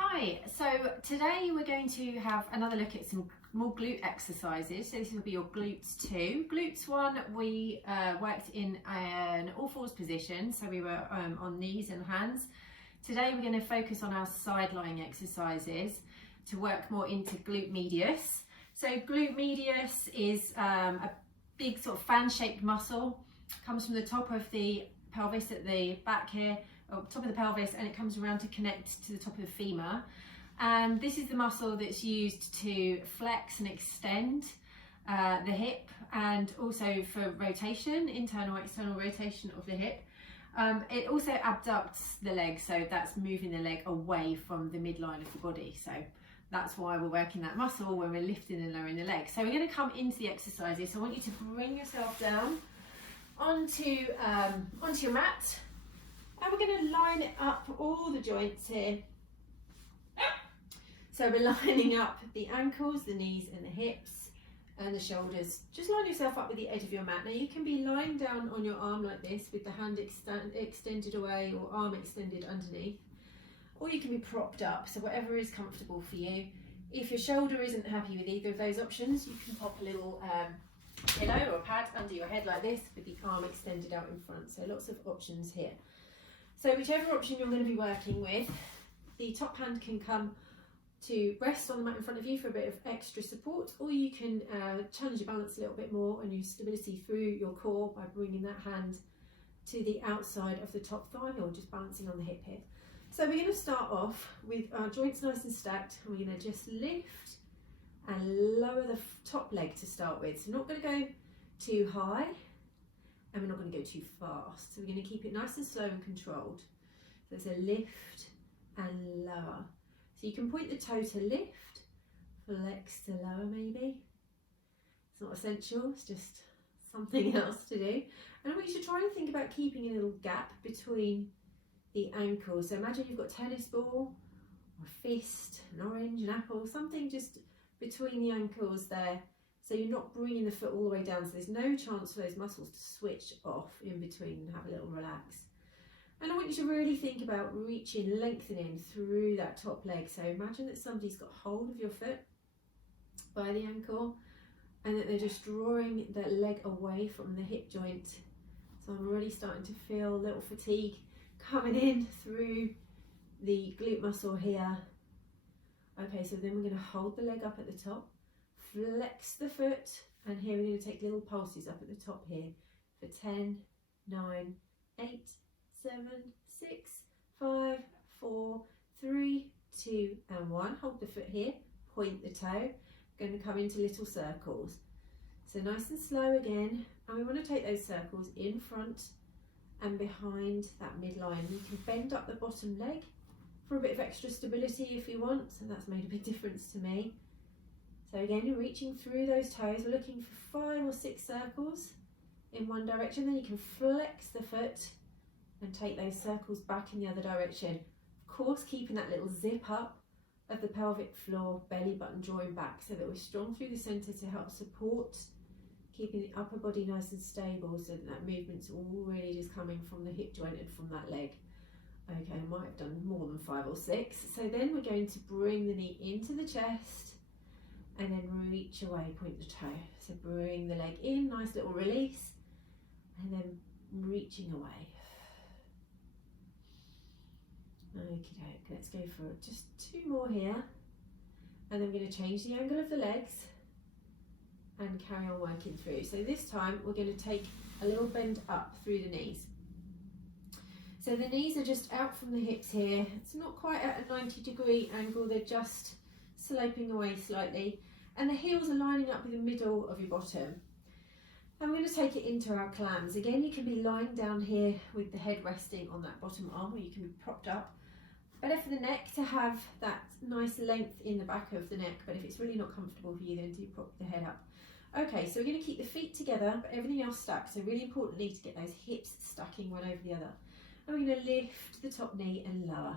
Hi, so today we're going to have another look at some more glute exercises. So this will be your glutes 2. Glutes 1, we worked in an all fours position, so we were on knees and hands. Today we're going to focus on our side lying exercises to work more into glute medius. So glute medius is a big sort of fan-shaped muscle, comes from the top of the pelvis at the back here, or top of the pelvis, and it comes around to connect to the top of the femur. And this is the muscle that's used to flex and extend the hip, and also for rotation, internal or external rotation of the hip. It also abducts the leg, so that's moving the leg away from the midline of the body. So that's why we're working that muscle when we're lifting and lowering the leg. So we're going to come into the exercises. So I want you to bring yourself down onto your mat. And we're going to line it up all the joints here. So we're lining up the ankles, the knees and the hips and the shoulders. Just line yourself up with the edge of your mat. Now you can be lying down on your arm like this with the hand extended away or arm extended underneath. Or you can be propped up, so whatever is comfortable for you. If your shoulder isn't happy with either of those options, you can pop a little pillow or pad under your head like this with the arm extended out in front. So lots of options here. So whichever option you're going to be working with, the top hand can come to rest on the mat in front of you for a bit of extra support, or you can challenge your balance a little bit more and use stability through your core by bringing that hand to the outside of the top thigh or just balancing on the hip here. So we're going to start off with our joints nice and stacked, and we're going to just lift and lower the top leg to start with. So not going to go too high, and we're not going to go too fast. So we're going to keep it nice and slow and controlled. So it's a lift and lower. So you can point the toe to lift, flex to lower maybe. It's not essential, it's just something else to do. And I want you to try and think about keeping a little gap between the ankles. So imagine you've got a tennis ball, or a fist, an orange, an apple, something just between the ankles there. So you're not bringing the foot all the way down, so there's no chance for those muscles to switch off in between and have a little relax. And I want you to really think about reaching, lengthening through that top leg. So imagine that somebody's got hold of your foot by the ankle and that they're just drawing that leg away from the hip joint. So I'm already starting to feel a little fatigue coming in through the glute muscle here. Okay, so then we're going to hold the leg up at the top. Flex the foot, and here we're going to take little pulses up at the top here for 10, 9, 8, 7, 6, 5, 4, 3, 2 and 1. Hold the foot here, point the toe. Going to come into little circles. So nice and slow again, and we want to take those circles in front and behind that midline. You can bend up the bottom leg for a bit of extra stability if you want, so that's made a big difference to me. So again, you're reaching through those toes. We're looking for 5 or 6 circles in one direction. Then you can flex the foot and take those circles back in the other direction. Of course, keeping that little zip up of the pelvic floor, belly button drawing back so that we're strong through the centre to help support, keeping the upper body nice and stable so that movement's all really just coming from the hip joint and from that leg. Okay, I might have done more than 5 or 6. So then we're going to bring the knee into the chest, and then reach away, point the toe. So bring the leg in, nice little release, and then reaching away. Okie doke, let's go for just 2 more here. And then we're going to change the angle of the legs and carry on working through. So this time we're going to take a little bend up through the knees. So the knees are just out from the hips here. It's not quite at a 90-degree angle, they're just sloping away slightly, and the heels are lining up with the middle of your bottom. And we're going to take it into our clams. Again, you can be lying down here with the head resting on that bottom arm, or you can be propped up. Better for the neck to have that nice length in the back of the neck, but if it's really not comfortable for you, then do prop the head up. Okay, so we're going to keep the feet together, but everything else stacked. So really importantly to get those hips stacking one over the other. And we're going to lift the top knee and lower.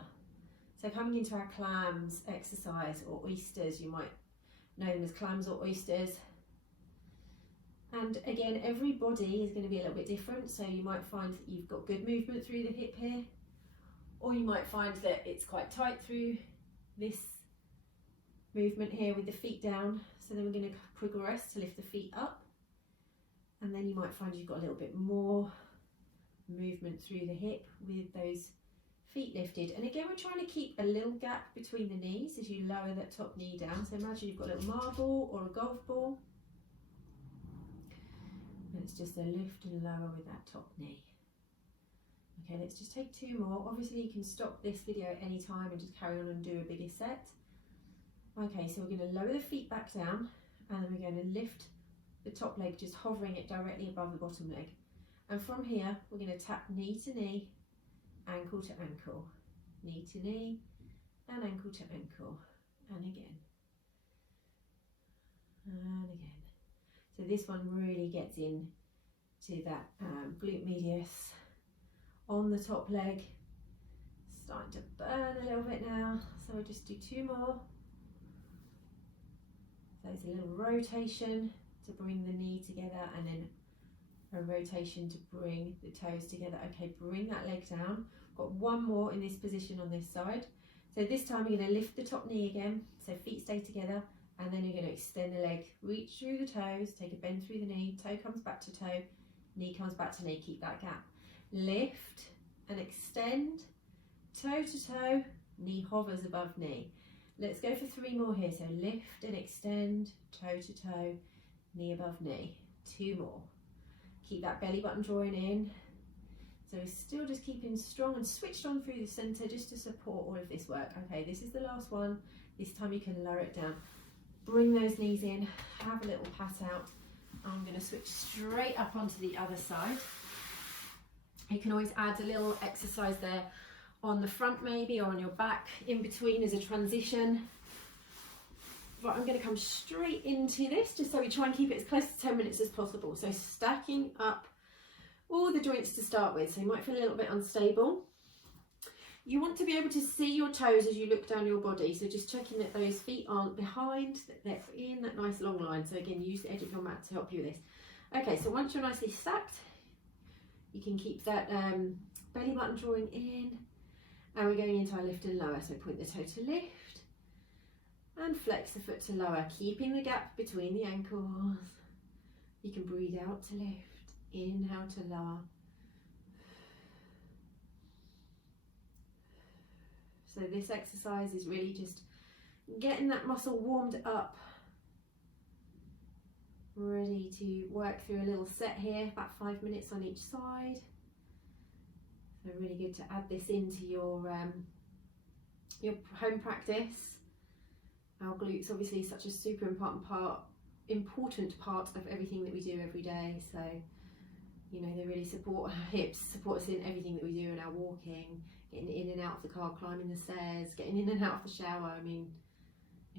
So coming into our clams exercise, or oysters, you might know them as clams or oysters. And again, every body is going to be a little bit different. So you might find that you've got good movement through the hip here, or you might find that it's quite tight through this movement here with the feet down. So then we're going to progress to lift the feet up, and then you might find you've got a little bit more movement through the hip with those feet lifted. And again, we're trying to keep a little gap between the knees as you lower that top knee down. So imagine you've got a little marble or a golf ball. And it's just a lift and lower with that top knee. Okay, let's just take 2 more. Obviously you can stop this video at any time and just carry on and do a bigger set. Okay, so we're going to lower the feet back down, and then we're going to lift the top leg, just hovering it directly above the bottom leg. And from here, we're going to tap knee to knee, ankle to ankle, knee to knee, and ankle to ankle, and again, and again. So this one really gets in to that glute medius on the top leg. Starting to burn a little bit now, so we'll just do 2 more. So it's a little rotation to bring the knee together, and then a rotation to bring the toes together. Okay, bring that leg down. Got 1 more in this position on this side. So this time we're going to lift the top knee again, so feet stay together, and then you're going to extend the leg, reach through the toes, take a bend through the knee, toe comes back to toe, knee comes back to knee, keep that gap. Lift and extend, toe to toe, knee hovers above knee. Let's go for 3 more here. So lift and extend, toe to toe, knee above knee. 2 more. Keep that belly button drawing in. So still just keeping strong and switched on through the center just to support all of this work. Okay, this is the last one. This time you can lower it down. Bring those knees in, have a little pat out. I'm going to switch straight up onto the other side. You can always add a little exercise there on the front maybe, or on your back in between as a transition. But I'm going to come straight into this just so we try and keep it as close to 10 minutes as possible. So stacking up all the joints to start with. So you might feel a little bit unstable. You want to be able to see your toes as you look down your body. So just checking that those feet aren't behind, that they're in that nice long line. So again, use the edge of your mat to help you with this. Okay, so once you're nicely stacked, you can keep that belly button drawing in. And we're going into our lift and lower. So point the toe to lift and flex the foot to lower, keeping the gap between the ankles. You can breathe out to lift, inhale to lower. So this exercise is really just getting that muscle warmed up, ready to work through a little set here, about 5 minutes on each side. So really good to add this into your home practice. Our glutes obviously such a super important part of everything that we do every day. So, you know, they really support our hips, support us in everything that we do in our walking, getting in and out of the car, climbing the stairs, getting in and out of the shower. I mean,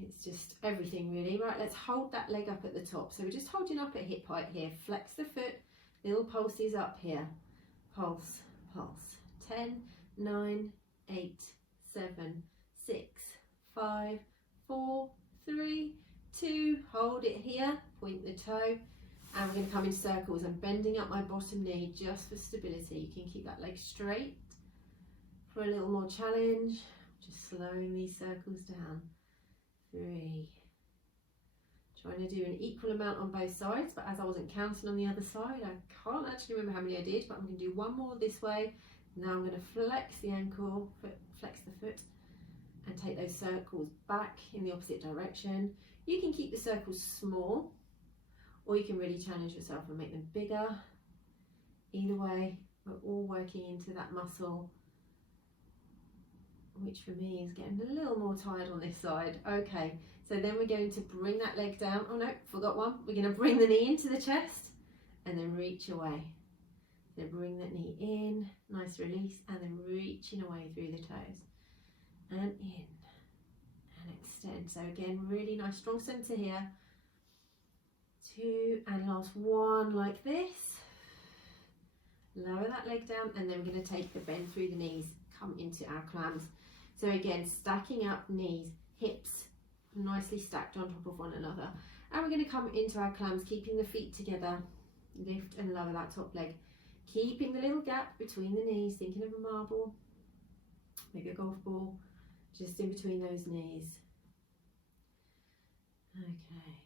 it's just everything really. Right, let's hold that leg up at the top. So we're just holding up at hip height here. Flex the foot, little pulses up here. Pulse, pulse. 10, 9, 8, 7, 6, 5, 4, 3, 2. Hold it here, point the toe. And we're going to come in circles. I'm bending up my bottom knee just for stability. You can keep that leg straight for a little more challenge. Just slowing these circles down. 3. Trying to do an equal amount on both sides, but as I wasn't counting on the other side, I can't actually remember how many I did, but I'm going to do 1 more this way. Now I'm going to flex the ankle, flex the foot, and take those circles back in the opposite direction. You can keep the circles small, or you can really challenge yourself and make them bigger. Either way, we're all working into that muscle, which for me is getting a little more tired on this side. Okay, so then we're going to bring that leg down. Oh no, forgot one. We're going to bring the knee into the chest and then reach away. So bring that knee in, nice release, and then reaching away through the toes. And in, and extend. So again, really nice strong center here. 2, and last 1 like this. Lower that leg down, and then we're going to take the bend through the knees, come into our clams. So again, stacking up knees, hips, nicely stacked on top of one another. And we're going to come into our clams, keeping the feet together, lift and lower that top leg. Keeping the little gap between the knees, thinking of a marble, maybe a golf ball, just in between those knees. Okay.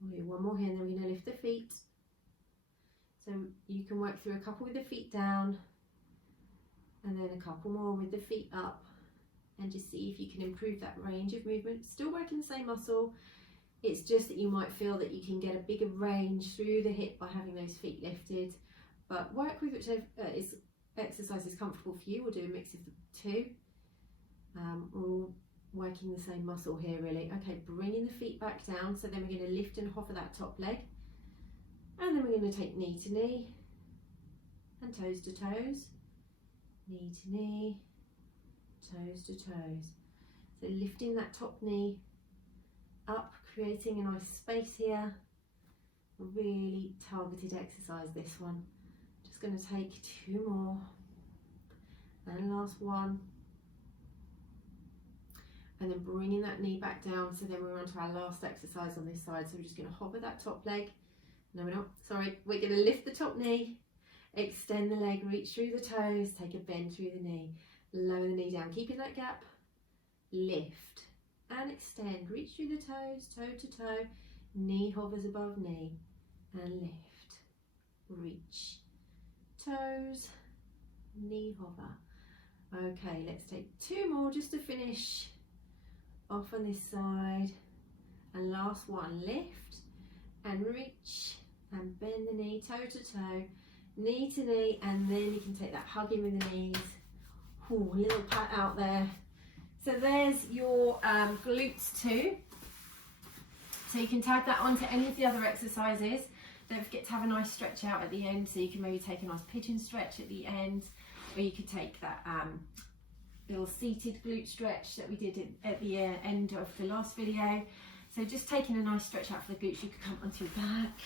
We'll do one more here, and then we're going to lift the feet. So you can work through a couple with the feet down, and then a couple more with the feet up, and just see if you can improve that range of movement. Still working the same muscle, it's just that you might feel that you can get a bigger range through the hip by having those feet lifted. But work with whichever exercise is comfortable for you. We'll do a mix of the two. We're all working the same muscle here really. Okay, bringing the feet back down, so then we're going to lift and hover that top leg, and then we're going to take knee to knee and toes to toes, knee to knee, toes to toes. So lifting that top knee up, creating a nice space here. Really targeted exercise, this one. Just going to take two more, and last one, and then bringing that knee back down. So then we're on to our last exercise on this side. So we're just going to hover that top leg. No, we're not, sorry. We're going to lift the top knee, extend the leg, reach through the toes, take a bend through the knee, lower the knee down, keeping that gap, lift and extend, reach through the toes, toe to toe, knee hovers above knee, and lift, reach, toes, knee hover. Okay, let's take two more just to finish off on this side, and last one, lift and reach and bend the knee, toe to toe, knee to knee, and then you can take that hug in with the knees. Ooh, a little pat out there. So there's your glutes too. So you can tag that onto any of the other exercises. Don't forget to have a nice stretch out at the end, so you can maybe take a nice pigeon stretch at the end, or you could take that little seated glute stretch that we did at the end of the last video. So just taking a nice stretch out for the glutes, you could come onto your back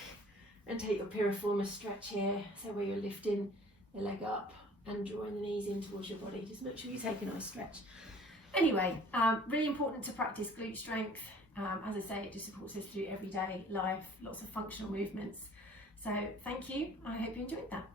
and take your piriformis stretch here, so where you're lifting the leg up and drawing the knees in towards your body. Just make sure you take a nice stretch. Anyway, really important to practice glute strength. As I say, it just supports us through everyday life, lots of functional movements. So thank you, I hope you enjoyed that.